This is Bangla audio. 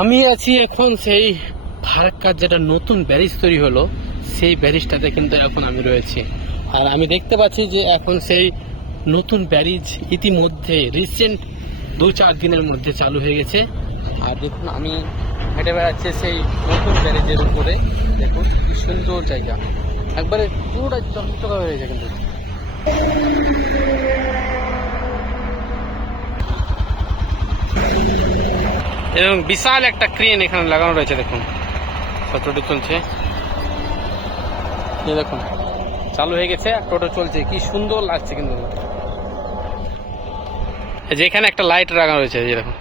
আমি আছি এখন সেই ফারাক্কার যেটা নতুন ব্যারিজ তৈরি হলো সেই ব্যারিজটাতে কিন্তু এখন আমি রয়েছি। আর আমি দেখতে পাচ্ছি যে এখন সেই নতুন ব্যারিজ ইতিমধ্যে রিসেন্ট 2-4 দিনের মধ্যে চালু হয়ে গেছে। আর দেখুন আমি হেঁটে বেড়াচ্ছি সেই নতুন ব্যারিজের উপরে। দেখুন কি সুন্দর জায়গা, একবারে পুরোটা চকচকা হয়ে গেছে কিন্তু। এবং বিশাল একটা ক্রেন এখানে লাগানো রয়েছে, দেখুন টোটো চলছে, এই দেখুন চালু হয়ে গেছে, টোটো চলছে, কি সুন্দর লাগছে কিন্তু। যেখানে একটা লাইট লাগানো রয়েছে, এই দেখুন।